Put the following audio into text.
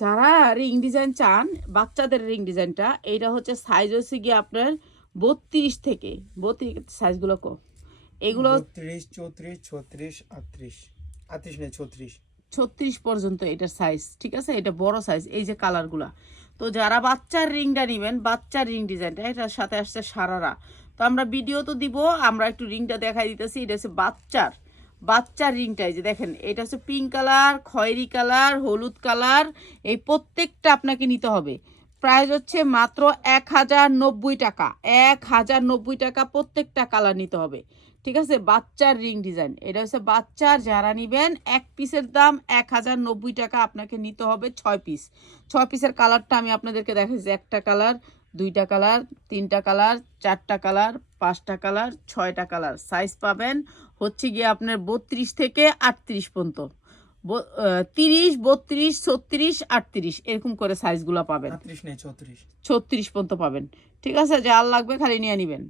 যারা ring design চান, বাচ্চাদের রিং ডিজাইনটা, এইটা হচ্ছে সাইজ হচ্ছে গিয়ে আপনার 32 থেকে 32 সাইজগুলো এগুলো 32, 34, 36, 38, 38 নেই 36, 36 পর্যন্ত এটার সাইজ, ঠিক আছে? এটা বড় সাইজ। এই যে কালারগুলা, তো যারা বাচ্চার রিংটা নেবেন, বাচ্চার রিং ডিজাইনটা, এটার সাথে আসছে সারারা। তো আমরা ভিডিও তো দিব, আমরা একটু রিংটা দেখাই দিতেছি। এটা হচ্ছে বাচ্চার রিংটাই, যে দেখেন এটা হচ্ছে পিঙ্ক কালার, খয়েরি কালার, হলুদ কালার, এই প্রত্যেকটা আপনাকে নিতে হবে। প্রাইস হচ্ছে মাত্র 1090 টাকা, 1090 টাকা প্রত্যেকটা কালার নিতে হবে, ঠিক আছে? বাচ্চার রিং ডিজাইন, এটা হচ্ছে বাচ্চার। যারা নেবেন এক পিসের দাম 1090 টাকা, আপনাকে নিতে হবে 6 পিস। 6 পিসের কালারটা আমি আপনাদেরকে দেখাচ্ছি। একটা কালার, দুইটা কালার, তিনটা কালার, চারটা কালার, পাঁচটা কালার, 6টা কালার। সাইজ পাবেন হচ্ছে গিয়ে আপনার 32 থেকে 38 পর্যন্ত, 30, 32, 36, 38 এরকম করে সাইজগুলো পাবেন। 38 নেই 34, 36 পর্যন্ত পাবেন, ঠিক আছে? যা লাগবে খালি নিয়ে নেবেন।